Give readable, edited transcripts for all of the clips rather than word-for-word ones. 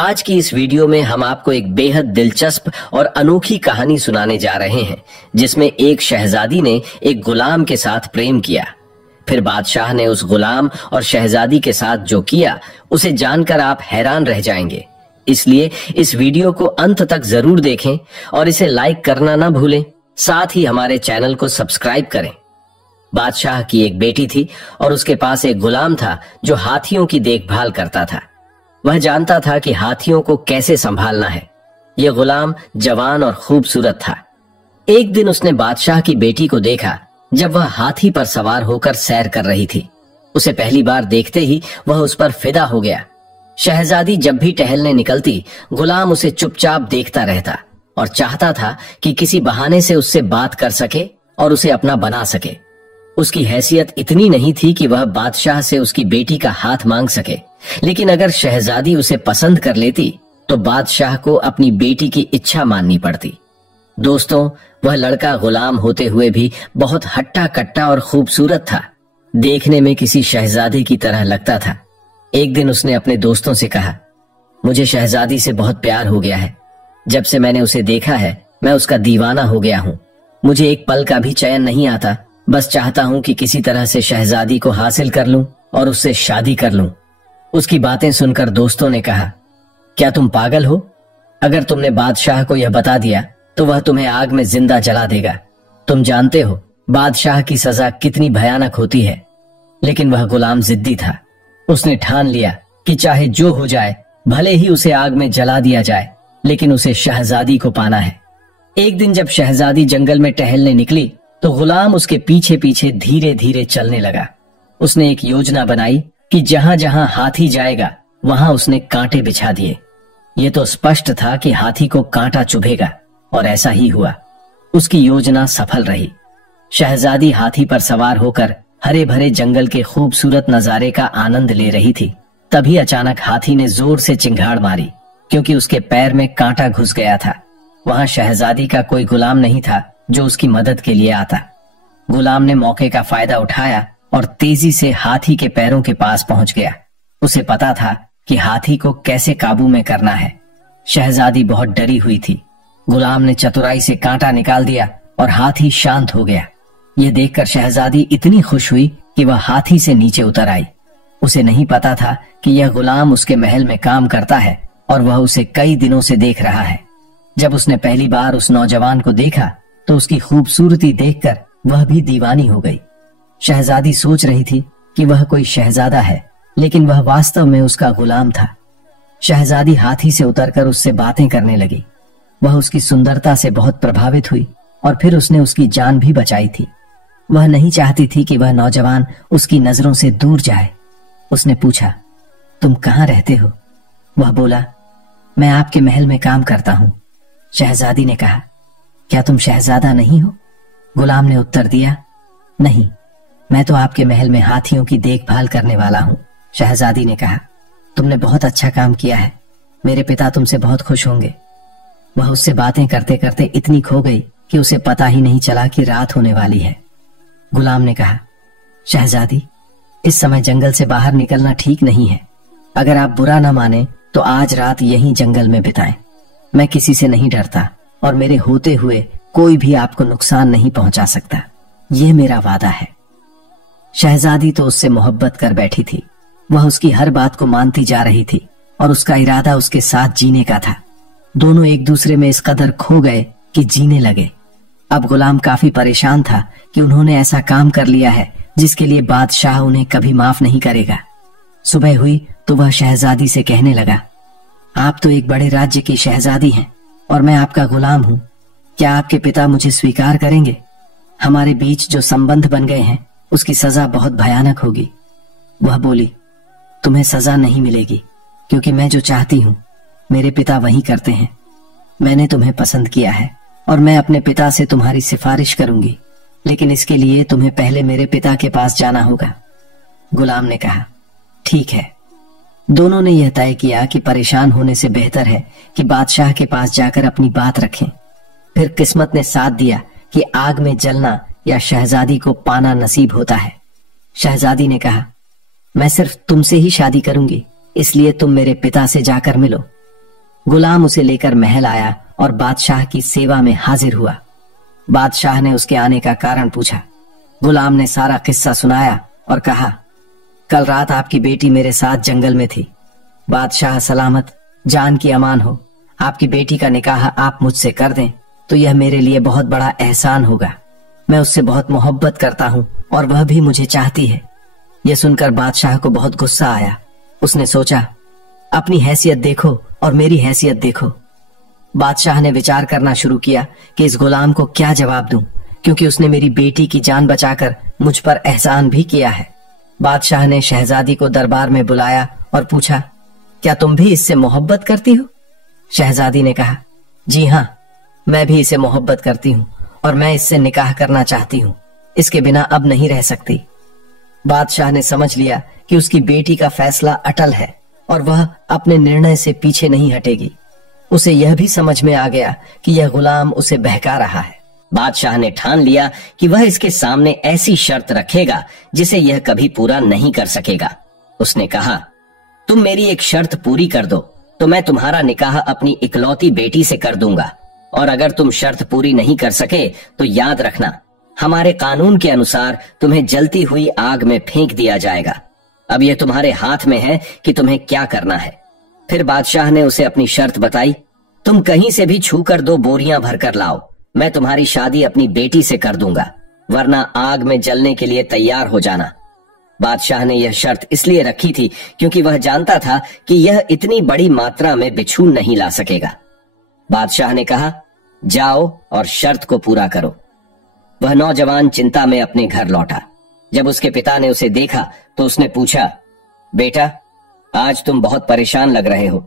आज की इस वीडियो में हम आपको एक बेहद दिलचस्प और अनोखी कहानी सुनाने जा रहे हैं, जिसमें एक शहजादी ने एक गुलाम के साथ प्रेम किया। फिर बादशाह ने उस गुलाम और शहजादी के साथ जो किया उसे जानकर आप हैरान रह जाएंगे। इसलिए इस वीडियो को अंत तक जरूर देखें और इसे लाइक करना ना भूलें। साथ ही हमारे चैनल को सब्सक्राइब करें। बादशाह की एक बेटी थी और उसके पास एक गुलाम था जो हाथियों की देखभाल करता था। वह जानता था कि हाथियों को कैसे संभालना है। यह गुलाम जवान और खूबसूरत था। एक दिन उसने बादशाह की बेटी को देखा जब वह हाथी पर सवार होकर सैर कर रही थी। उसे पहली बार देखते ही वह उस पर फिदा हो गया। शहजादी जब भी टहलने निकलती, गुलाम उसे चुपचाप देखता रहता और चाहता था कि किसी बहाने से उससे बात कर सके और उसे अपना बना सके। उसकी हैसियत इतनी नहीं थी कि वह बादशाह से उसकी बेटी का हाथ मांग सके, लेकिन अगर शहजादी उसे पसंद कर लेती तो बादशाह को अपनी बेटी की इच्छा माननी पड़ती। दोस्तों, वह लड़का गुलाम होते हुए भी बहुत हट्टा कट्टा और खूबसूरत था। देखने में किसी शहजादे की तरह लगता था। एक दिन उसने अपने दोस्तों से कहा, मुझे शहजादी से बहुत प्यार हो गया है। जब से मैंने उसे देखा है मैं उसका दीवाना हो गया हूँ। मुझे एक पल का भी चैन नहीं आता। बस चाहता हूँ कि किसी तरह से शहजादी को हासिल कर लूं और उससे शादी कर लूं। उसकी बातें सुनकर दोस्तों ने कहा, क्या तुम पागल हो? अगर तुमने बादशाह को यह बता दिया तो वह तुम्हें आग में जिंदा जला देगा। तुम जानते हो बादशाह की सजा कितनी भयानक होती है। लेकिन वह गुलाम जिद्दी था। उसने ठान लिया कि चाहे जो हो जाए, भले ही उसे आग में जला दिया जाए, लेकिन उसे शहजादी को पाना है। एक दिन जब शहजादी जंगल में टहलने निकली तो गुलाम उसके पीछे पीछे धीरे धीरे चलने लगा। उसने एक योजना बनाई कि जहां जहां हाथी जाएगा वहां उसने कांटे बिछा दिए। ये तो स्पष्ट था कि हाथी को कांटा चुभेगा, और ऐसा ही हुआ। उसकी योजना सफल रही। शहजादी हाथी पर सवार होकर हरे भरे जंगल के खूबसूरत नजारे का आनंद ले रही थी। तभी अचानक हाथी ने जोर से चिंगाड़ मारी, क्योंकि उसके पैर में कांटा घुस गया था। वहां शहजादी का कोई गुलाम नहीं था जो उसकी मदद के लिए आता। गुलाम ने मौके का फायदा उठाया और तेजी से हाथी के पैरों के पास पहुंच गया। उसे पता था कि हाथी को कैसे काबू में करना है। शहजादी बहुत डरी हुई थी। गुलाम ने चतुराई से कांटा निकाल दिया और हाथी शांत हो गया। यह देखकर शहजादी इतनी खुश हुई कि वह हाथी से नीचे उतर आई। उसे नहीं पता था कि यह गुलाम उसके महल में काम करता है और वह उसे कई दिनों से देख रहा है। जब उसने पहली बार उस नौजवान को देखा तो उसकी खूबसूरती देखकर वह भी दीवानी हो गई। शहजादी सोच रही थी कि वह कोई शहजादा है, लेकिन वह वास्तव में उसका गुलाम था। शहजादी हाथी से उतरकर उससे बातें करने लगी। वह उसकी सुंदरता से बहुत प्रभावित हुई और फिर उसने उसकी जान भी बचाई थी। वह नहीं चाहती थी कि वह नौजवान उसकी नजरों से दूर जाए। उसने पूछा, तुम कहाँ रहते हो? वह बोला, मैं आपके महल में काम करता हूँ। शहजादी ने कहा, क्या तुम शहजादा नहीं हो? गुलाम ने उत्तर दिया, नहीं, मैं तो आपके महल में हाथियों की देखभाल करने वाला हूँ। शहजादी ने कहा, तुमने बहुत अच्छा काम किया है। मेरे पिता तुमसे बहुत खुश होंगे। वह उससे बातें करते करते इतनी खो गई कि उसे पता ही नहीं चला कि रात होने वाली है। गुलाम ने कहा, शहजादी, इस समय जंगल से बाहर निकलना ठीक नहीं है। अगर आप बुरा न माने तो आज रात यहीं जंगल में बिताएं। मैं किसी से नहीं डरता और मेरे होते हुए कोई भी आपको नुकसान नहीं पहुंचा सकता। यह मेरा वादा है। शहजादी तो उससे मोहब्बत कर बैठी थी। वह उसकी हर बात को मानती जा रही थी और उसका इरादा उसके साथ जीने का था। दोनों एक दूसरे में इस कदर खो गए कि जीने लगे। अब गुलाम काफी परेशान था कि उन्होंने ऐसा काम कर लिया है जिसके लिए बादशाह उन्हें कभी माफ नहीं करेगा। सुबह हुई तो वह शहजादी से कहने लगा, आप तो एक बड़े राज्य की शहजादी हैं और मैं आपका गुलाम हूं। क्या आपके पिता मुझे स्वीकार करेंगे? हमारे बीच जो संबंध बन गए हैं उसकी सजा बहुत भयानक होगी। वह बोली, तुम्हें सजा नहीं मिलेगी, क्योंकि मैं जो चाहती हूँ मेरे पिता वही करते हैं। मैंने तुम्हें पसंद किया है और मैं अपने पिता से तुम्हारी सिफारिश करूंगी, लेकिन इसके लिए तुम्हें पहले मेरे पिता के पास जाना होगा। गुलाम ने कहा, ठीक है। दोनों ने यह तय किया कि परेशान होने से बेहतर है कि बादशाह के पास जाकर अपनी बात रखें। फिर किस्मत ने साथ दिया कि आग में जलना या शहजादी को पाना नसीब होता है। शहजादी ने कहा, मैं सिर्फ तुमसे ही शादी करूंगी, इसलिए तुम मेरे पिता से जाकर मिलो। गुलाम उसे लेकर महल आया और बादशाह की सेवा में हाजिर हुआ। बादशाह ने उसके आने का कारण पूछा। गुलाम ने सारा किस्सा सुनाया और कहा, कल रात आपकी बेटी मेरे साथ जंगल में थी। बादशाह सलामत, जान की अमान हो। आपकी बेटी का निकाह आप मुझसे कर दें तो यह मेरे लिए बहुत बड़ा एहसान होगा। मैं उससे बहुत मोहब्बत करता हूँ और वह भी मुझे चाहती है। यह सुनकर बादशाह को बहुत गुस्सा आया। उसने सोचा, अपनी हैसियत देखो और मेरी हैसियत देखो। बादशाह ने विचार करना शुरू किया कि इस गुलाम को क्या जवाब दूं, क्योंकि उसने मेरी बेटी की जान बचाकर मुझ पर एहसान भी किया है। बादशाह ने शहजादी को दरबार में बुलाया और पूछा, क्या तुम भी इससे मोहब्बत करती हो? शहजादी ने कहा, जी हाँ, मैं भी इसे मोहब्बत करती हूँ और मैं इससे निकाह करना चाहती हूँ। इसके बिना अब नहीं रह सकती। बादशाह ने समझ लिया कि उसकी बेटी का फैसला अटल है और वह अपने निर्णय से पीछे नहीं हटेगी। उसे यह भी समझ में आ गया कि यह गुलाम उसे बहका रहा है। बादशाह ने ठान लिया कि वह इसके सामने ऐसी शर्त रखेगा जिसे यह कभी पूरा नहीं कर सकेगा। उसने कहा, तुम मेरी एक शर्त पूरी कर दो तो मैं तुम्हारा निकाह अपनी इकलौती बेटी से कर दूंगा, और अगर तुम शर्त पूरी नहीं कर सके तो याद रखना, हमारे कानून के अनुसार तुम्हें जलती हुई आग में फेंक दिया जाएगा। अब यह तुम्हारे हाथ में है कि तुम्हें क्या करना है। फिर बादशाह ने उसे अपनी शर्त बताई, तुम कहीं से भी छूकर 2 बोरियां भरकर लाओ, मैं तुम्हारी शादी अपनी बेटी से कर दूंगा, वरना आग में जलने के लिए तैयार हो जाना। बादशाह ने यह शर्त इसलिए रखी थी क्योंकि वह जानता था कि यह इतनी बड़ी मात्रा में बिच्छू नहीं ला सकेगा। बादशाह ने कहा, जाओ और शर्त को पूरा करो। वह नौजवान चिंता में अपने घर लौटा। जब उसके पिता ने उसे देखा तो उसने पूछा, बेटा, आज तुम बहुत परेशान लग रहे हो,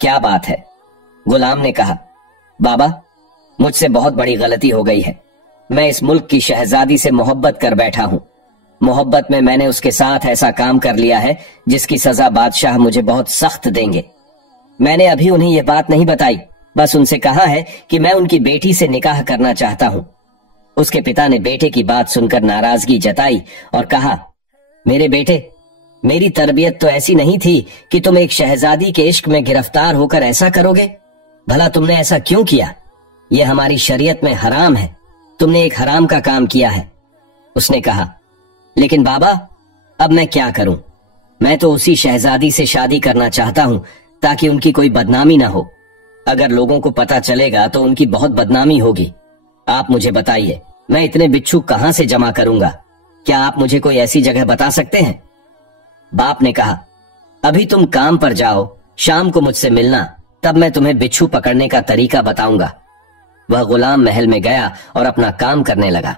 क्या बात है? गुलाम ने कहा, बाबा, मुझसे बहुत बड़ी गलती हो गई है। मैं इस मुल्क की शहजादी से मोहब्बत कर बैठा हूं। मोहब्बत में मैंने उसके साथ ऐसा काम कर लिया है जिसकी सजा बादशाह मुझे बहुत सख्त देंगे। मैंने अभी उन्हें यह बात नहीं बताई, बस उनसे कहा है कि मैं उनकी बेटी से निकाह करना चाहता हूं। उसके पिता ने बेटे की बात सुनकर नाराजगी जताई और कहा, मेरे बेटे, मेरी तरबियत तो ऐसी नहीं थी कि तुम एक शहजादी के इश्क में गिरफ्तार होकर ऐसा करोगे। भला तुमने ऐसा क्यों किया? यह हमारी शरीयत में हराम है। तुमने एक हराम का काम किया है। उसने कहा, लेकिन बाबा, अब मैं क्या करूं? मैं तो उसी शहजादी से शादी करना चाहता हूं ताकि उनकी कोई बदनामी ना हो। अगर लोगों को पता चलेगा तो उनकी बहुत बदनामी होगी। आप मुझे बताइए, मैं इतने बिच्छू कहां से जमा करूंगा? क्या आप मुझे कोई ऐसी जगह बता सकते हैं? बाप ने कहा, अभी तुम काम पर जाओ, शाम को मुझसे मिलना, तब मैं तुम्हें बिच्छू पकड़ने का तरीका बताऊंगा। वह गुलाम महल में गया और अपना काम करने लगा।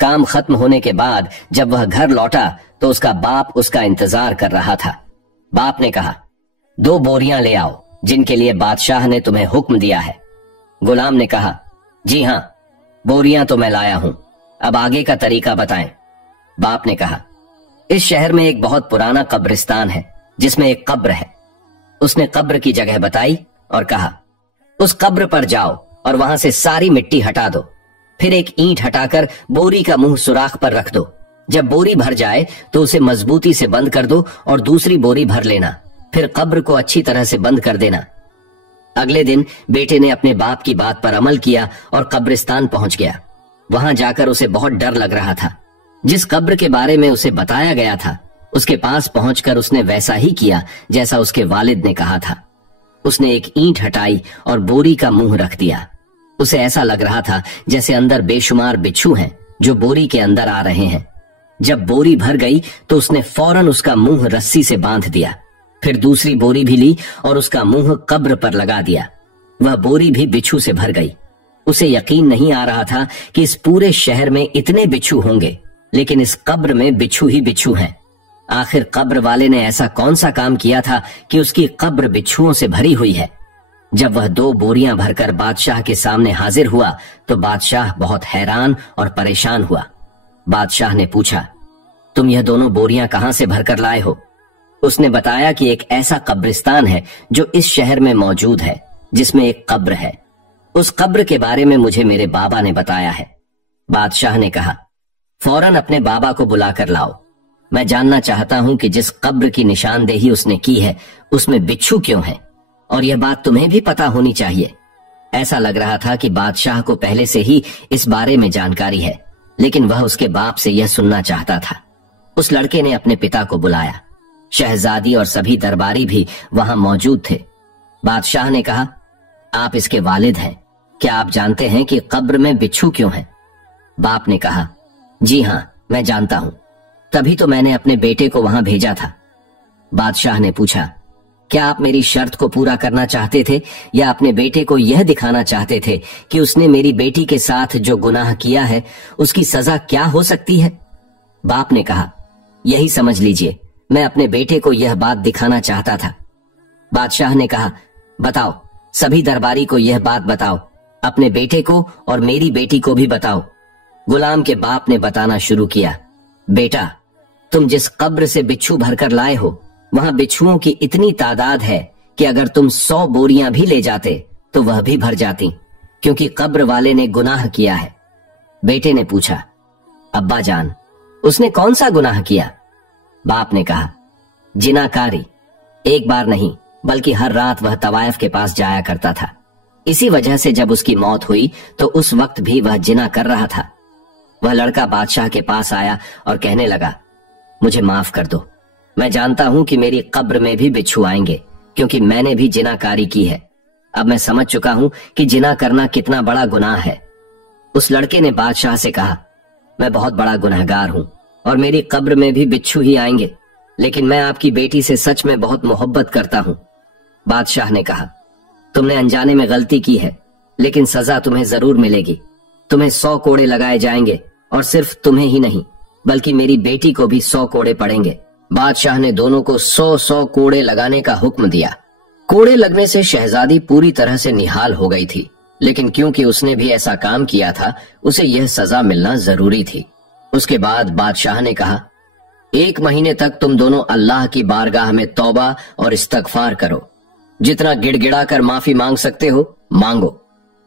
काम खत्म होने के बाद जब वह घर लौटा तो उसका बाप उसका इंतजार कर रहा था। बाप ने कहा, 2 बोरियां ले आओ जिनके लिए बादशाह ने तुम्हें हुक्म दिया है। गुलाम ने कहा, जी हां, बोरियां तो मैं लाया हूं, अब आगे का तरीका बताएं। बाप ने कहा, इस शहर में एक बहुत पुराना कब्रिस्तान है जिसमें एक कब्र है। उसने कब्र की जगह बताई और कहा, उस कब्र पर जाओ और वहां से सारी मिट्टी हटा दो। फिर एक ईंट हटाकर बोरी का मुंह सुराख पर रख दो। जब बोरी भर जाए तो उसे मजबूती से बंद कर दो और दूसरी बोरी भर लेना। फिर कब्र को अच्छी तरह से बंद कर देना। अगले दिन बेटे ने अपने बाप की बात पर अमल किया और कब्रिस्तान पहुंच गया। वहां जाकर उसे बहुत डर लग रहा था। जिस कब्र के बारे में उसे बताया गया था, उसके पास पहुंचकर उसने वैसा ही किया जैसा उसके वालिद ने कहा था। उसने एक ईंट हटाई और बोरी का मुंह रख दिया। उसे ऐसा लग रहा था जैसे अंदर बेशुमार बिच्छू हैं जो बोरी के अंदर आ रहे हैं। जब बोरी भर गई तो उसने फौरन उसका मुंह रस्सी से बांध दिया। फिर दूसरी बोरी भी ली और उसका मुंह कब्र पर लगा दिया। वह बोरी भी बिच्छू से भर गई। उसे यकीन नहीं आ रहा था कि इस पूरे शहर में इतने बिच्छू होंगे, लेकिन इस कब्र में बिच्छू ही बिच्छू हैं। आखिर कब्र वाले ने ऐसा कौन सा काम किया था कि उसकी कब्र बिच्छुओं से भरी हुई है। जब वह 2 बोरियां भरकर बादशाह के सामने हाजिर हुआ तो बादशाह बहुत हैरान और परेशान हुआ। बादशाह ने पूछा, तुम यह दोनों बोरियां कहां से भरकर लाए हो? उसने बताया कि एक ऐसा कब्रिस्तान है जो इस शहर में मौजूद है जिसमें एक कब्र है। उस कब्र के बारे में मुझे मेरे बाबा ने बताया है। बादशाह ने कहा, फौरन अपने बाबा को बुलाकर लाओ। मैं जानना चाहता हूं कि जिस कब्र की निशानदेही उसने की है उसमें बिच्छू क्यों है। और यह बात तुम्हें भी पता होनी चाहिए। ऐसा लग रहा था कि बादशाह को पहले से ही इस बारे में जानकारी है, लेकिन वह उसके बाप से यह सुनना चाहता था। उस लड़के ने अपने पिता को बुलाया। शहजादी और सभी दरबारी भी वहां मौजूद थे। बादशाह ने कहा, आप इसके वालिद हैं, क्या आप जानते हैं कि कब्र में बिच्छू क्यों है? बाप ने कहा, जी हां, मैं जानता हूं, तभी तो मैंने अपने बेटे को वहां भेजा था। बादशाह ने पूछा, क्या आप मेरी शर्त को पूरा करना चाहते थे या अपने बेटे को यह दिखाना चाहते थे कि उसने मेरी बेटी के साथ जो गुनाह किया है उसकी सजा क्या हो सकती है? बाप ने कहा, यही समझ लीजिए, मैं अपने बेटे को यह बात दिखाना चाहता था। बादशाह ने कहा, बताओ, सभी दरबारी को यह बात बताओ, अपने बेटे को और मेरी बेटी को भी बताओ। गुलाम के बाप ने बताना शुरू किया, बेटा, तुम जिस कब्र से बिच्छू भरकर लाए हो वहां बिच्छुओं की इतनी तादाद है कि अगर तुम 100 बोरियां भी ले जाते तो वह भी भर जाती, क्योंकि कब्र वाले ने गुनाह किया है। बेटे ने पूछा, अब्बा जान, उसने कौन सा गुनाह किया? बाप ने कहा, जिनाकारी। एक बार नहीं बल्कि हर रात वह तवायफ के पास जाया करता था। इसी वजह से जब उसकी मौत हुई तो उस वक्त भी वह जिना कर रहा था। वह लड़का बादशाह के पास आया और कहने लगा, मुझे माफ कर दो, मैं जानता हूं कि मेरी कब्र में भी बिच्छू आएंगे, क्योंकि मैंने भी जिनाकारी की है। अब मैं समझ चुका हूं कि जिना करना कितना बड़ा गुनाह है। उस लड़के ने बादशाह से कहा, मैं बहुत बड़ा गुनहगार हूं और मेरी कब्र में भी बिच्छू ही आएंगे, लेकिन मैं आपकी बेटी से सच में बहुत मोहब्बत करता हूं। बादशाह ने कहा, तुमने अनजाने में गलती की है, लेकिन सजा तुम्हें जरूर मिलेगी। तुम्हें 100 कोड़े लगाए जाएंगे, और सिर्फ तुम्हें ही नहीं बल्कि मेरी बेटी को भी 100 कोड़े पड़ेंगे। बादशाह ने दोनों को 100 कोड़े लगाने का हुक्म दिया। कोड़े लगने से शहजादी पूरी तरह से निहाल हो गई थी, लेकिन क्योंकि उसने भी ऐसा काम किया था, उसे यह सजा मिलना जरूरी थी। उसके बाद बादशाह ने कहा, 1 महीने तक तुम दोनों अल्लाह की बारगाह में तौबा और इस्तगफार करो। जितना गिड़गिड़ा कर माफी मांग सकते हो मांगो।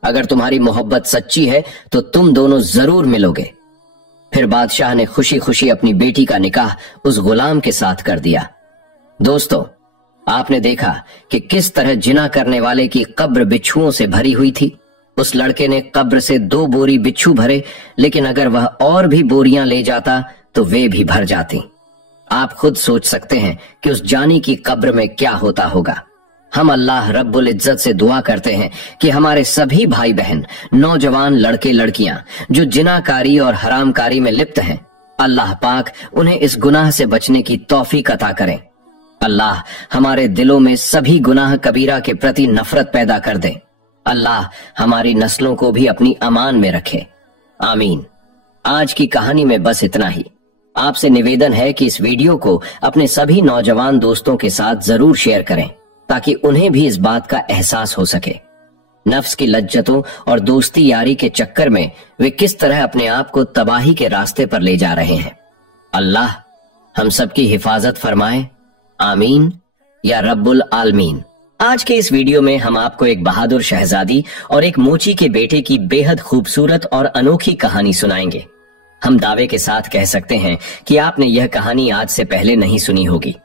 अगर तुम्हारी मोहब्बत सच्ची है तो तुम दोनों जरूर मिलोगे। फिर बादशाह ने खुशी खुशी अपनी बेटी का निकाह उस गुलाम के साथ कर दिया। दोस्तों, आपने देखा कि किस तरह जिना करने वाले की कब्र बिच्छुओं से भरी हुई थी। उस लड़के ने कब्र से 2 बोरी बिच्छू भरे, लेकिन अगर वह और भी बोरियां ले जाता तो वे भी भर जाती। आप खुद सोच सकते हैं कि उस जानी की कब्र में क्या होता होगा। हम अल्लाह रब्बुल इज्जत से दुआ करते हैं कि हमारे सभी भाई बहन, नौजवान लड़के लड़कियां जो जिनाकारी और हरामकारी में लिप्त हैं, अल्लाह पाक उन्हें इस गुनाह से बचने की तौफीक अता करें। अल्लाह हमारे दिलों में सभी गुनाह कबीरा के प्रति नफरत पैदा कर दे। अल्लाह हमारी नस्लों को भी अपनी अमान में रखे, आमीन। आज की कहानी में बस इतना ही। आपसे निवेदन है कि इस वीडियो को अपने सभी नौजवान दोस्तों के साथ जरूर शेयर करें, ताकि उन्हें भी इस बात का एहसास हो सके। नफ्स की लज्जतों और दोस्ती यारी के चक्कर में वे किस तरह अपने आप को तबाही के रास्ते पर ले जा रहे हैं। अल्लाह हम सबकी हिफाजत फरमाए, आमीन या रब्बुल आलमीन। आज के इस वीडियो में हम आपको एक बहादुर शहजादी और एक मोची के बेटे की बेहद खूबसूरत और अनोखी कहानी सुनाएंगे। हम दावे के साथ कह सकते हैं कि आपने यह कहानी आज से पहले नहीं सुनी होगी।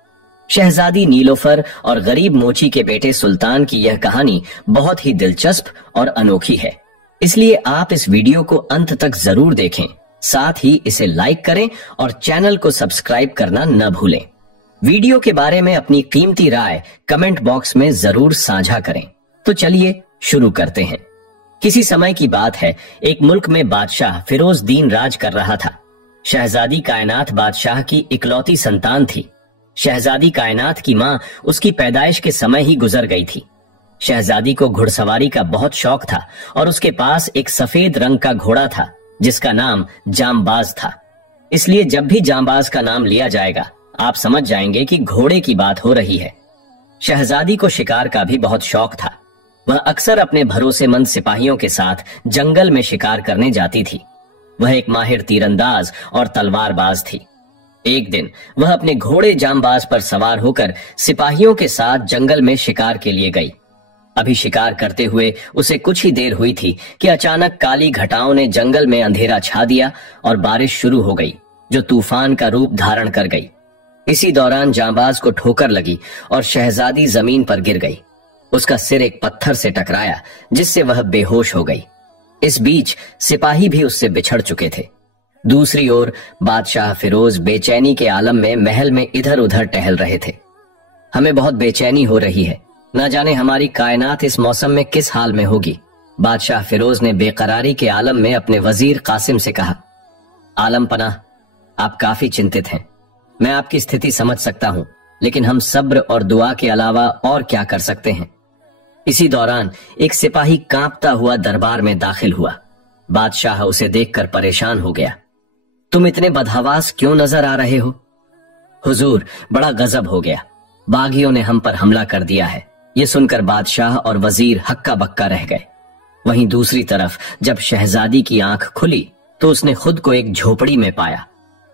शहजादी नीलोफर और गरीब मोची के बेटे सुल्तान की यह कहानी बहुत ही दिलचस्प और अनोखी है, इसलिए आप इस वीडियो को अंत तक जरूर देखें। साथ ही इसे लाइक करें और चैनल को सब्सक्राइब करना न भूलें। वीडियो के बारे में अपनी कीमती राय कमेंट बॉक्स में जरूर साझा करें। तो चलिए शुरू करते हैं। किसी समय की बात है, एक मुल्क में बादशाह फिरोजदीन राज कर रहा था। शहजादी कायनात बादशाह की इकलौती संतान थी। शहजादी कायनात की मां उसकी पैदाइश के समय ही गुजर गई थी। शहजादी को घुड़सवारी का बहुत शौक था और उसके पास एक सफेद रंग का घोड़ा था जिसका नाम जांबाज था। इसलिए जब भी जांबाज का नाम लिया जाएगा आप समझ जाएंगे कि घोड़े की बात हो रही है। शहजादी को शिकार का भी बहुत शौक था। वह अक्सर अपने भरोसेमंद सिपाहियों के साथ जंगल में शिकार करने जाती थी। वह एक माहिर तीरंदाज और तलवारबाज थी। एक दिन वह अपने घोड़े जांबाज पर सवार होकर सिपाहियों के साथ जंगल में शिकार के लिए गई। अभी शिकार करते हुए उसे कुछ ही देर हुई थी कि अचानक काली घटाओं ने जंगल में अंधेरा छा दिया और बारिश शुरू हो गई, जो तूफान का रूप धारण कर गई। इसी दौरान जांबाज को ठोकर लगी और शहजादी जमीन पर गिर गई। उसका सिर एक पत्थर से टकराया जिससे वह बेहोश हो गई। इस बीच सिपाही भी उससे बिछड़ चुके थे। दूसरी ओर बादशाह फिरोज बेचैनी के आलम में महल में इधर उधर टहल रहे थे। हमें बहुत बेचैनी हो रही है, न जाने हमारी कायनात इस मौसम में किस हाल में होगी। बादशाह फिरोज ने बेकरारी के आलम में अपने वजीर कासिम से कहा, आलम पनाह, आप काफी चिंतित हैं। मैं आपकी स्थिति समझ सकता हूं, लेकिन हम सब्र और दुआ के अलावा और क्या कर सकते हैं। इसी दौरान एक सिपाही कांपता हुआ दरबार में दाखिल हुआ। बादशाह उसे देखकर परेशान हो गया। तुम इतने बदहवास क्यों नजर आ रहे हो? हुजूर, बड़ा गजब हो गया, बागियों ने हम पर हमला कर दिया है। यह सुनकर बादशाह और वजीर हक्का बक्का रह गए। वहीं दूसरी तरफ जब शहजादी की आंख खुली तो उसने खुद को एक झोपड़ी में पाया।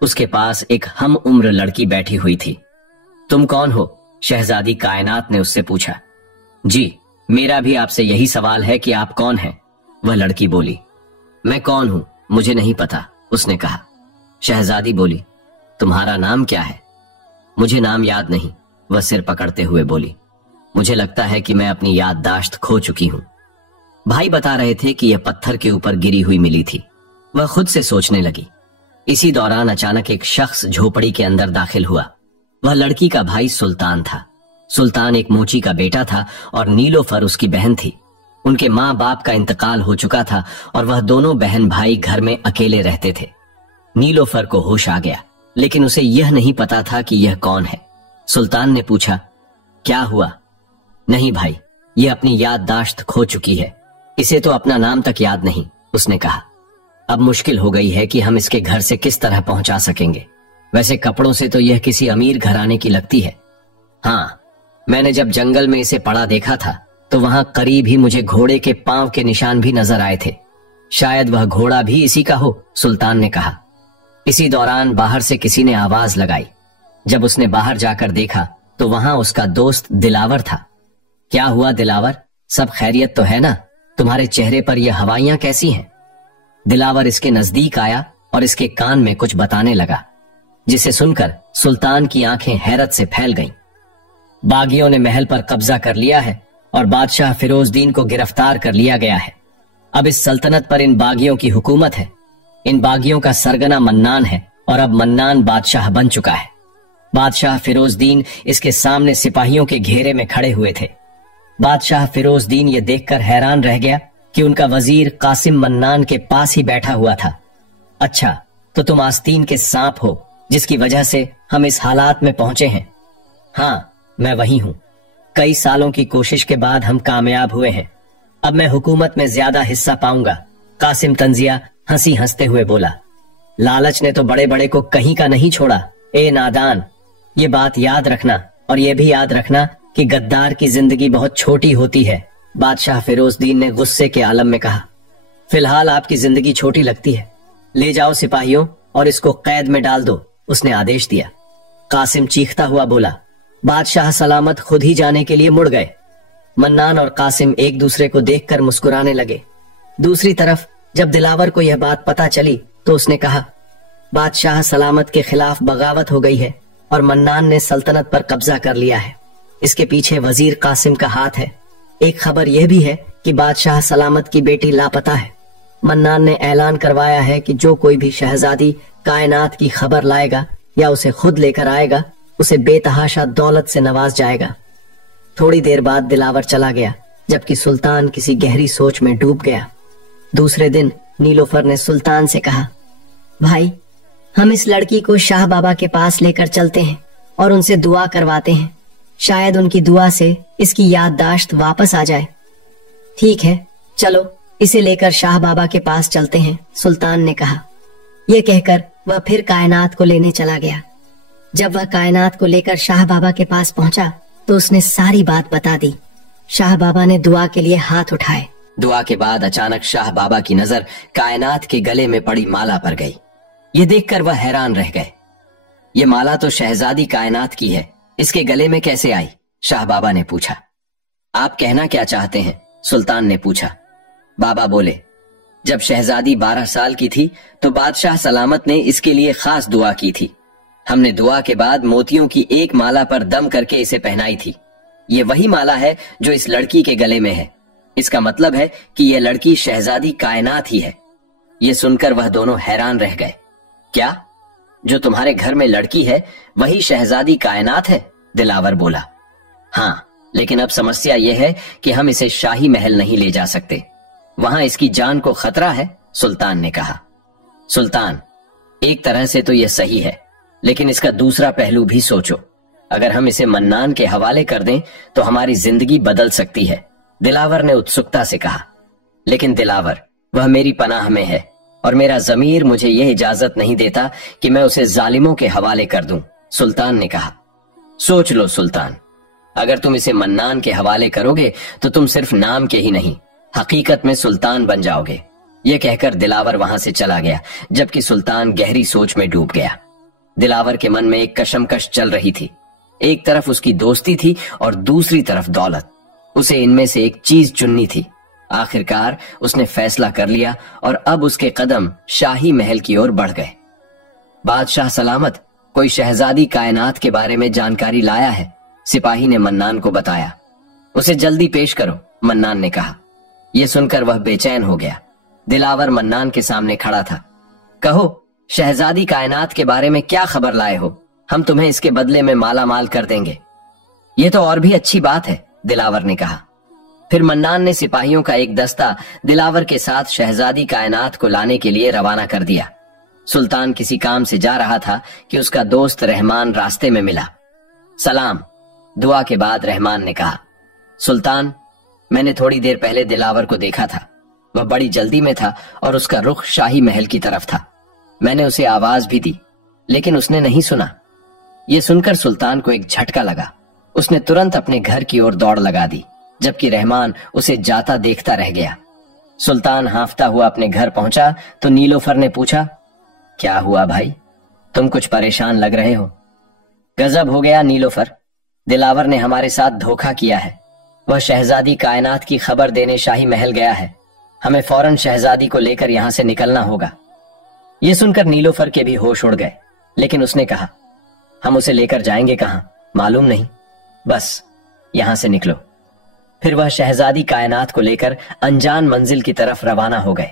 उसके पास एक हम उम्र लड़की बैठी हुई थी। तुम कौन हो? शहजादी कायनात ने उससे पूछा। जी, मेरा भी आपसे यही सवाल है कि आप कौन हैं? वह लड़की बोली। मैं कौन हूं मुझे नहीं पता, उसने कहा। शहजादी बोली, तुम्हारा नाम क्या है? मुझे नाम याद नहीं, वह सिर पकड़ते हुए बोली। मुझे लगता है कि मैं अपनी याददाश्त खो चुकी हूं। भाई बता रहे थे कि यह पत्थर के ऊपर गिरी हुई मिली थी। वह खुद से सोचने लगी। इसी दौरान अचानक एक शख्स झोपड़ी के अंदर दाखिल हुआ। वह लड़की का भाई सुल्तान था। सुल्तान एक मोची का बेटा था और नीलोफर उसकी बहन थी। उनके माँ बाप का इंतकाल हो चुका था और वह दोनों बहन भाई घर में अकेले रहते थे। नीलोफर को होश आ गया, लेकिन उसे यह नहीं पता था कि यह कौन है। सुल्तान ने पूछा, क्या हुआ? नहीं भाई, यह अपनी याददाश्त खो चुकी है, इसे तो अपना नाम तक याद नहीं, उसने कहा। अब मुश्किल हो गई है कि हम इसके घर से किस तरह पहुंचा सकेंगे। वैसे कपड़ों से तो यह किसी अमीर घराने की लगती है। हाँ, मैंने जब जंगल में इसे पड़ा देखा था तो वहां करीब ही मुझे घोड़े के पांव के निशान भी नजर आए थे। शायद वह घोड़ा भी इसी का हो, सुल्तान ने कहा। इसी दौरान बाहर से किसी ने आवाज लगाई। जब उसने बाहर जाकर देखा तो वहां उसका दोस्त दिलावर था। क्या हुआ दिलावर, सब खैरियत तो है ना? तुम्हारे चेहरे पर यह हवाइयां कैसी हैं? दिलावर इसके नजदीक आया और इसके कान में कुछ बताने लगा, जिसे सुनकर सुल्तान की आंखें हैरत से फैल गईं। बागियों ने महल पर कब्जा कर लिया है और बादशाह फिरोजदीन को गिरफ्तार कर लिया गया है। अब इस सल्तनत पर इन बागियों की हुकूमत है। इन बागियों का सरगना मन्नान है और अब मन्नान बादशाह बन चुका है। बादशाह फिरोजदीन इसके सामने सिपाहियों के घेरे में खड़े हुए थे। बादशाह फिरोजदीन ये देखकर हैरान रह गया कि उनका वजीर कासिम मन्नान के पास ही बैठा हुआ था। अच्छा, तो तुम आस्तीन के सांप हो जिसकी वजह से हम इस हालात में पहुंचे हैं? हाँ, मैं वही हूं। कई सालों की कोशिश के बाद हम कामयाब हुए हैं। अब मैं हुकूमत में ज्यादा हिस्सा पाऊंगा, कासिम तंजिया हंसी हंसते हुए बोला। लालच ने तो बड़े बड़े को कहीं का नहीं छोड़ा। ए नादान, ये बात याद रखना और ये भी याद रखना कि गद्दार की जिंदगी बहुत छोटी होती है, बादशाह फिरोजदीन ने गुस्से के आलम में कहा। फिलहाल आपकी जिंदगी छोटी लगती है। ले जाओ सिपाहियों और इसको कैद में डाल दो, उसने आदेश दिया। कासिम चीखता हुआ बोला। बादशाह सलामत खुद ही जाने के लिए मुड़ गए। मन्नान और कासिम एक दूसरे को देखकर मुस्कुराने लगे। दूसरी तरफ जब दिलावर को यह बात पता चली तो उसने कहा, बादशाह सलामत के खिलाफ बगावत हो गई है और मन्नान ने सल्तनत पर कब्जा कर लिया है। इसके पीछे वजीर कासिम का हाथ है। एक खबर यह भी है कि बादशाह सलामत की बेटी लापता है। मन्नान ने ऐलान करवाया है कि जो कोई भी शहजादी कायनात की खबर लाएगा या उसे खुद लेकर आएगा, उसे बेतहाशा दौलत से नवाज जाएगा। थोड़ी देर बाद दिलावर चला गया, जबकि सुल्तान किसी गहरी सोच में डूब गया। दूसरे दिन नीलोफर ने सुल्तान से कहा, भाई, हम इस लड़की को शाह बाबा के पास लेकर चलते हैं और उनसे दुआ करवाते हैं। शायद उनकी दुआ से इसकी याददाश्त वापस आ जाए। ठीक है, चलो इसे लेकर शाह बाबा के पास चलते हैं, सुल्तान ने कहा। यह कहकर वह फिर कायनात को लेने चला गया। जब वह कायनात को लेकर शाह बाबा के पास पहुंचा तो उसने सारी बात बता दी। शाह बाबा ने दुआ के लिए हाथ उठाए। दुआ के बाद अचानक शाह बाबा की नजर कायनात के गले में पड़ी माला पर गई। ये देखकर वह हैरान रह गए। ये माला तो शहजादी कायनात की है, इसके गले में कैसे आई? शाह बाबा ने पूछा। आप कहना क्या चाहते हैं? सुल्तान ने पूछा। बाबा बोले, जब शहजादी 12 साल की थी तो बादशाह सलामत ने इसके लिए खास दुआ की थी। हमने दुआ के बाद मोतियों की एक माला पर दम करके इसे पहनाई थी। ये वही माला है जो इस लड़की के गले में है। इसका मतलब है कि यह लड़की शहजादी कायनात ही है। ये सुनकर वह दोनों हैरान रह गए। क्या, जो तुम्हारे घर में लड़की है वही शहजादी कायनात है? दिलावर बोला। हाँ, लेकिन अब समस्या यह है कि हम इसे शाही महल नहीं ले जा सकते, वहां इसकी जान को खतरा है, सुल्तान ने कहा। सुल्तान, एक तरह से तो यह सही है, लेकिन इसका दूसरा पहलू भी सोचो। अगर हम इसे मन्नान के हवाले कर दें तो हमारी जिंदगी बदल सकती है, दिलावर ने उत्सुकता से कहा। लेकिन दिलावर, वह मेरी पनाह में है और मेरा जमीर मुझे यह इजाजत नहीं देता कि मैं उसे जालिमों के हवाले कर दूं, सुल्तान ने कहा। सोच लो सुल्तान, अगर तुम इसे मन्नान के हवाले करोगे तो तुम सिर्फ नाम के ही नहीं, हकीकत में सुल्तान बन जाओगे। यह कहकर दिलावर वहां से चला गया, जबकि सुल्तान गहरी सोच में डूब गया। दिलावर के मन में एक कशमकश चल रही थी। एक तरफ उसकी दोस्ती थी और दूसरी तरफ दौलत। उसे इनमें से एक चीज चुननी थी। आखिरकार उसने फैसला कर लिया और अब उसके कदम शाही महल की ओर बढ़ गए। बादशाह सलामत, कोई शहजादी कायनात के बारे में जानकारी लाया है, सिपाही ने मन्नान को बताया। उसे जल्दी पेश करो, मन्नान ने कहा। यह सुनकर वह बेचैन हो गया। दिलावर मन्नान के सामने खड़ा था। कहो, शहजादी कायनात के बारे में क्या खबर लाए हो? हम तुम्हें इसके बदले में माला माल कर देंगे। ये तो और भी अच्छी बात है, दिलावर ने कहा। फिर मन्नान ने सिपाहियों का एक दस्ता दिलावर के साथ शहजादी कायनात को लाने के लिए रवाना कर दिया। सुल्तान किसी काम से जा रहा था कि उसका दोस्त रहमान रास्ते में मिला। सलाम, दुआ के बाद रहमान ने कहा। सुल्तान, मैंने थोड़ी देर पहले दिलावर को देखा था। वह बड़ी जल्दी में था और उसका रुख शाही महल की तरफ था। मैंने उसे आवाज भी दी, लेकिन उसने नहीं सुना। यह सुनकर सुल्तान को एक झटका लगा। उसने तुरंत अपने घर की ओर दौड़ लगा दी, जबकि रहमान उसे जाता देखता रह गया। सुल्तान हांफता हुआ अपने घर पहुंचा तो नीलोफर ने पूछा, क्या हुआ भाई, तुम कुछ परेशान लग रहे हो? गजब हो गया नीलोफर, दिलावर ने हमारे साथ धोखा किया है। वह शहजादी कायनात की खबर देने शाही महल गया है। हमें फौरन शहजादी को लेकर यहां से निकलना होगा। यह सुनकर नीलोफर के भी होश उड़ गए, लेकिन उसने कहा, हम उसे लेकर जाएंगे कहां, मालूम नहीं, बस यहां से निकलो। फिर वह शहजादी कायनात को लेकर अनजान मंजिल की तरफ रवाना हो गए।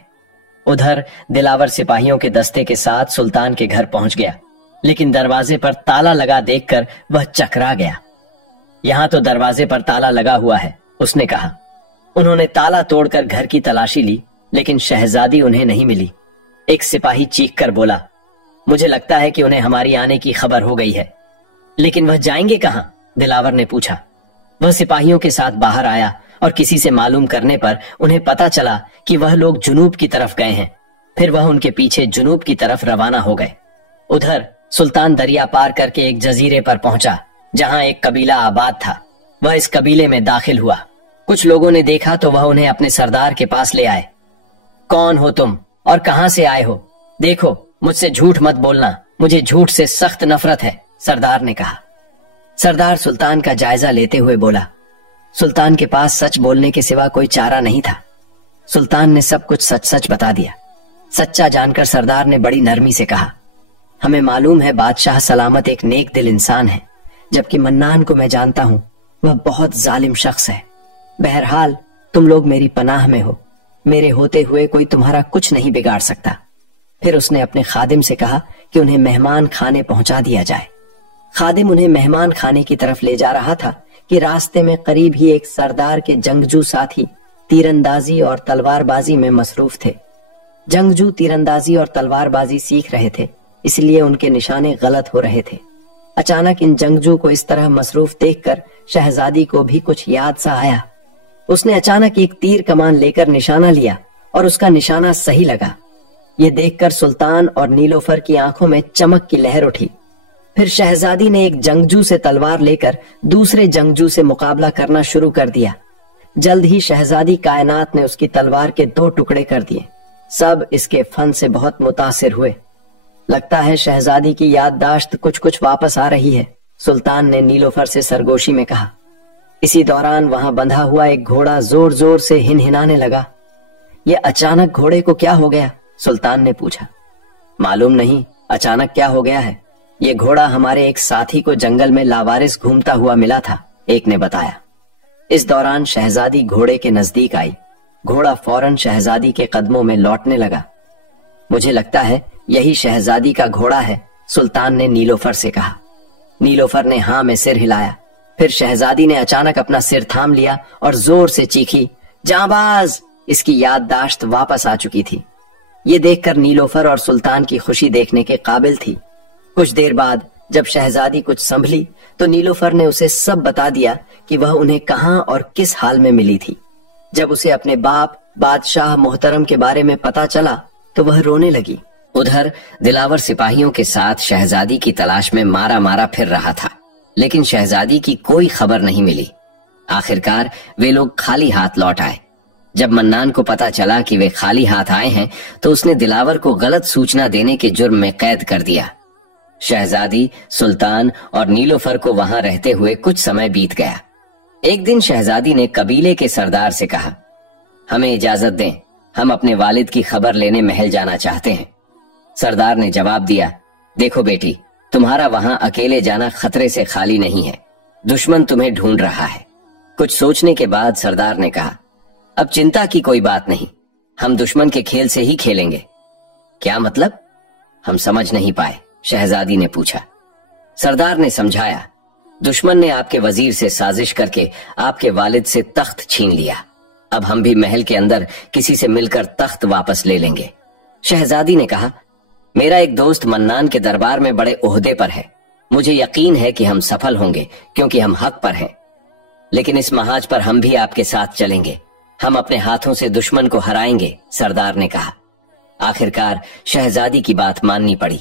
उधर दिलावर सिपाहियों के दस्ते के साथ सुल्तान के घर पहुंच गया, लेकिन दरवाजे पर ताला लगा देखकर वह चकरा गया। यहां तो दरवाजे पर ताला लगा हुआ है, उसने कहा। उन्होंने ताला तोड़कर घर की तलाशी ली, लेकिन शहजादी उन्हें नहीं मिली। एक सिपाही चीख कर बोला, मुझे लगता है कि उन्हें हमारी आने की खबर हो गई है। लेकिन वह जाएंगे कहां? दिलावर ने पूछा। वह सिपाहियों के साथ बाहर आया और किसी से मालूम करने पर उन्हें पता चला कि वह लोग जुनूब की तरफ गए हैं। फिर वह उनके पीछे जुनूब की तरफ रवाना हो गए। उधर सुल्तान दरिया पार करके एक जजीरे पर पहुंचा, जहां एक कबीला आबाद था। वह इस कबीले में दाखिल हुआ। कुछ लोगों ने देखा तो वह उन्हें अपने सरदार के पास ले आए। कौन हो तुम और कहां से आए हो? देखो, मुझसे झूठ मत बोलना, मुझे झूठ से सख्त नफरत है, सरदार ने कहा। सरदार सुल्तान का जायजा लेते हुए बोला। सुल्तान के पास सच बोलने के सिवा कोई चारा नहीं था। सुल्तान ने सब कुछ सच सच बता दिया। सच्चा जानकर सरदार ने बड़ी नरमी से कहा, हमें मालूम है बादशाह सलामत एक नेक दिल इंसान है, जबकि मन्नान को मैं जानता हूं, वह बहुत जालिम शख्स है। बहरहाल तुम लोग मेरी पनाह में हो, मेरे होते हुए कोई तुम्हारा कुछ नहीं बिगाड़ सकता। फिर उसने अपने खादिम से कहा कि उन्हें मेहमान खाने पहुंचा दिया जाए। खादिम उन्हें मेहमान खाने की तरफ ले जा रहा था कि रास्ते में करीब ही एक सरदार के जंगजू साथी तीरंदाजी और तलवारबाजी में मसरूफ थे। जंगजू तीरंदाजी और तलवारबाजी सीख रहे थे, इसलिए उनके निशाने गलत हो रहे थे। अचानक इन जंगजू को इस तरह मसरूफ देखकर शहजादी को भी कुछ याद सा आया। उसने अचानक एक तीर कमान लेकर निशाना लिया और उसका निशाना सही लगा। ये देखकर सुल्तान और नीलोफर की आंखों में चमक की लहर उठी। फिर शहजादी ने एक जंगजू से तलवार लेकर दूसरे जंगजू से मुकाबला करना शुरू कर दिया। जल्द ही शहजादी कायनात ने उसकी तलवार के 2 टुकड़े कर दिए। सब इसके फन से बहुत मुतासिर हुए। लगता है शहजादी की याददाश्त कुछ कुछ वापस आ रही है, सुल्तान ने नीलोफर से सरगोशी में कहा। इसी दौरान वहां बंधा हुआ एक घोड़ा जोर जोर से हिनहिनाने लगा। ये अचानक घोड़े को क्या हो गया? सुल्तान ने पूछा। मालूम नहीं अचानक क्या हो गया है। ये घोड़ा हमारे एक साथी को जंगल में लावारिस घूमता हुआ मिला था, एक ने बताया। इस दौरान शहजादी घोड़े के नजदीक आई। घोड़ा फौरन शहजादी के कदमों में लौटने लगा। मुझे लगता है यही शहजादी का घोड़ा है, सुल्तान ने नीलोफर से कहा। नीलोफर ने हाँ में सिर हिलाया। फिर शहजादी ने अचानक अपना सिर थाम लिया और जोर से चीखी, जांबाज। इसकी याददाश्त वापस आ चुकी थी। ये देखकर नीलोफर और सुल्तान की खुशी देखने के काबिल थी। कुछ देर बाद जब शहजादी कुछ संभली तो नीलोफर ने उसे सब बता दिया कि वह उन्हें कहां और किस हाल में मिली थी। जब उसे अपने बाप बादशाह मोहतरम के बारे में पता चला तो वह रोने लगी। उधर दिलावर सिपाहियों के साथ शहजादी की तलाश में मारा मारा फिर रहा था, लेकिन शहजादी की कोई खबर नहीं मिली। आखिरकार वे लोग खाली हाथ लौट आए। जब मन्नान को पता चला कि वे खाली हाथ आए हैं तो उसने दिलावर को गलत सूचना देने के जुर्म में कैद कर दिया। शहजादी, सुल्तान और नीलोफर को वहां रहते हुए कुछ समय बीत गया। एक दिन शहजादी ने कबीले के सरदार से कहा, हमें इजाजत दें, हम अपने वालिद की खबर लेने महल जाना चाहते हैं। सरदार ने जवाब दिया, देखो बेटी, तुम्हारा वहां अकेले जाना खतरे से खाली नहीं है। दुश्मन तुम्हें ढूंढ रहा है। कुछ सोचने के बाद सरदार ने कहा, अब चिंता की कोई बात नहीं, हम दुश्मन के खेल से ही खेलेंगे। क्या मतलब? हम समझ नहीं पाए, शहजादी ने पूछा। सरदार ने समझाया, दुश्मन ने आपके वजीर से साजिश करके आपके वालिद से तख्त छीन लिया। अब हम भी महल के अंदर किसी से मिलकर तख्त वापस ले लेंगे। शहजादी ने कहा, मेरा एक दोस्त मन्नान के दरबार में बड़े ओहदे पर है। मुझे यकीन है कि हम सफल होंगे क्योंकि हम हक पर हैं। लेकिन इस महाज पर हम भी आपके साथ चलेंगे। हम अपने हाथों से दुश्मन को हराएंगे, सरदार ने कहा। आखिरकार शहजादी की बात माननी पड़ी।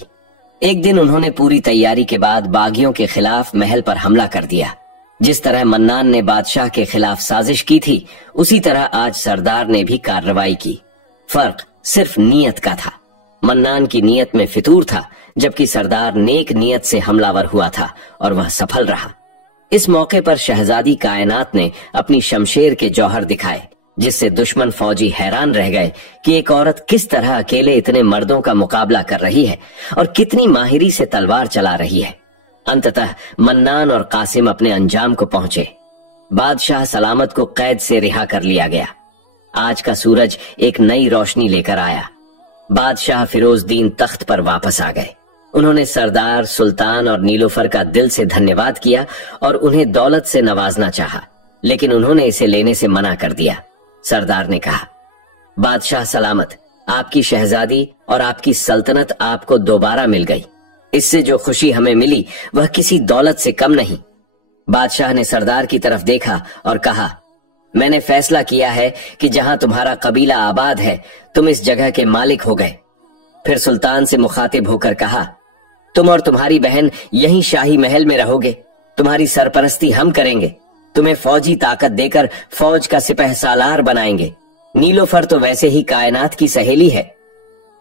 एक दिन उन्होंने पूरी तैयारी के बाद बागियों के खिलाफ महल पर हमला कर दिया। जिस तरह मन्नान ने बादशाह के खिलाफ साजिश की थी, उसी तरह आज सरदार ने भी कार्रवाई की। फर्क सिर्फ नीयत का था। मन्नान की नीयत में फितूर था, जबकि सरदार नेक नीयत से हमलावर हुआ था और वह सफल रहा। इस मौके पर शहजादी कायनात ने अपनी शमशेर के जौहर दिखाए, जिससे दुश्मन फौजी हैरान रह गए कि एक औरत किस तरह अकेले इतने मर्दों का मुकाबला कर रही है और कितनी माहिरी से तलवार चला रही है। अंततः मन्नान और कासिम अपने अंजाम को पहुंचे। बादशाह सलामत को कैद से रिहा कर लिया गया। आज का सूरज एक नई रोशनी लेकर आया। बादशाह फिरोजदीन तख्त पर वापस आ गए। उन्होंने सरदार, सुल्तान और नीलोफर का दिल से धन्यवाद किया और उन्हें दौलत से नवाजना चाहा, लेकिन उन्होंने इसे लेने से मना कर दिया। सरदार ने कहा, बादशाह सलामत, आपकी शहजादी और आपकी सल्तनत आपको दोबारा मिल गई। इससे जो खुशी हमें मिली वह किसी दौलत से कम नहीं। बादशाह ने सरदार की तरफ देखा और कहा, मैंने फैसला किया है कि जहां तुम्हारा कबीला आबाद है, तुम इस जगह के मालिक हो गए। फिर सुल्तान से मुखातिब होकर कहा, तुम और तुम्हारी बहन यहीं शाही महल में रहोगे। तुम्हारी सरपरस्ती हम करेंगे। तुम्हें फौजी ताकत देकर फौज का सिपह सालार बनाएंगे। नीलोफर तो वैसे ही कायनात की सहेली है।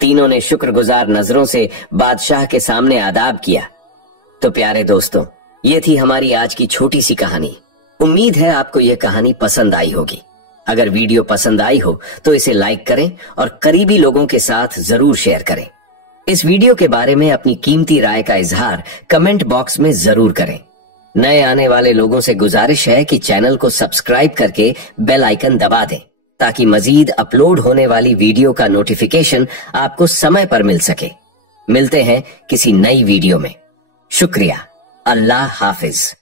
तीनों ने शुक्रगुजार नजरों से बादशाह के सामने आदाब किया। तो प्यारे दोस्तों, ये थी हमारी आज की छोटी सी कहानी। उम्मीद है आपको यह कहानी पसंद आई होगी। अगर वीडियो पसंद आई हो तो इसे लाइक करें और करीबी लोगों के साथ जरूर शेयर करें। इस वीडियो के बारे में अपनी कीमती राय का इजहार कमेंट बॉक्स में जरूर करें। नए आने वाले लोगों से गुजारिश है कि चैनल को सब्सक्राइब करके बेल आइकन दबा दें, ताकि मजीद अपलोड होने वाली वीडियो का नोटिफिकेशन आपको समय पर मिल सके। मिलते हैं किसी नई वीडियो में। शुक्रिया। अल्लाह हाफिज।